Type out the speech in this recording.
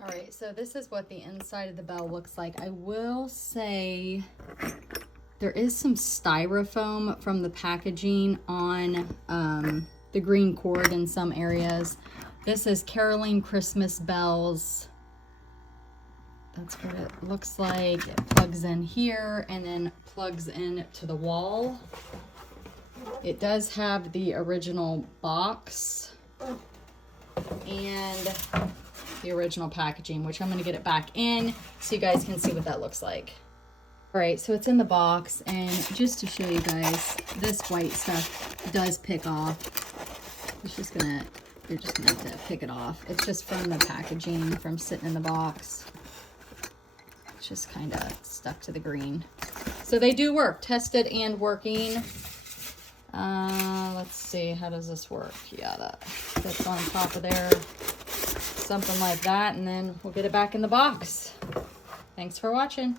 All right, so this is what the inside of the bell looks like. I will say there is some styrofoam from the packaging on the green cord in some areas. This is Caroline Christmas Bells. That's what it looks like. It plugs in here and then plugs in to the wall. It does have the original box and the original packaging, which I'm going to get it back in so you guys can see what that looks like. All right, so it's in the box, and just to show you guys, this white stuff does pick off. You're just gonna have to pick it off. It's just from the packaging, from sitting in the box. It's just kind of stuck to the green. So they do work, tested and working. Let's see, how does this work? Yeah, that's on top of there. Something like that, and then we'll get it back in the box. Thanks for watching.